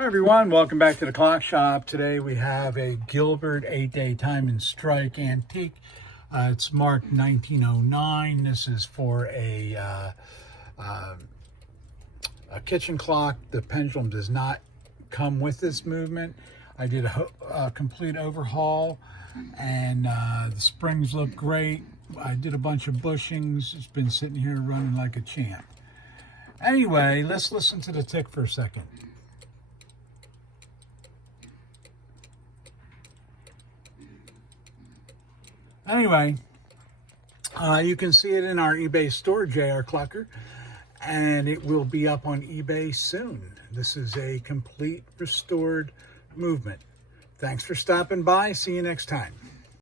Hi everyone, welcome back to the clock shop. Today we have a Gilbert 8-day time and strike antique. It's marked 1909. This is for a kitchen clock. The pendulum does not come with this movement. I did a complete overhaul, and the springs look great. I did a bunch of bushings. It's been sitting here running like a champ. Anyway, let's listen to the tick for a second. Anyway, you can see it in our eBay store, JR Clucker, and it will be up on eBay soon. This is a complete restored movement. Thanks for stopping by. See you next time.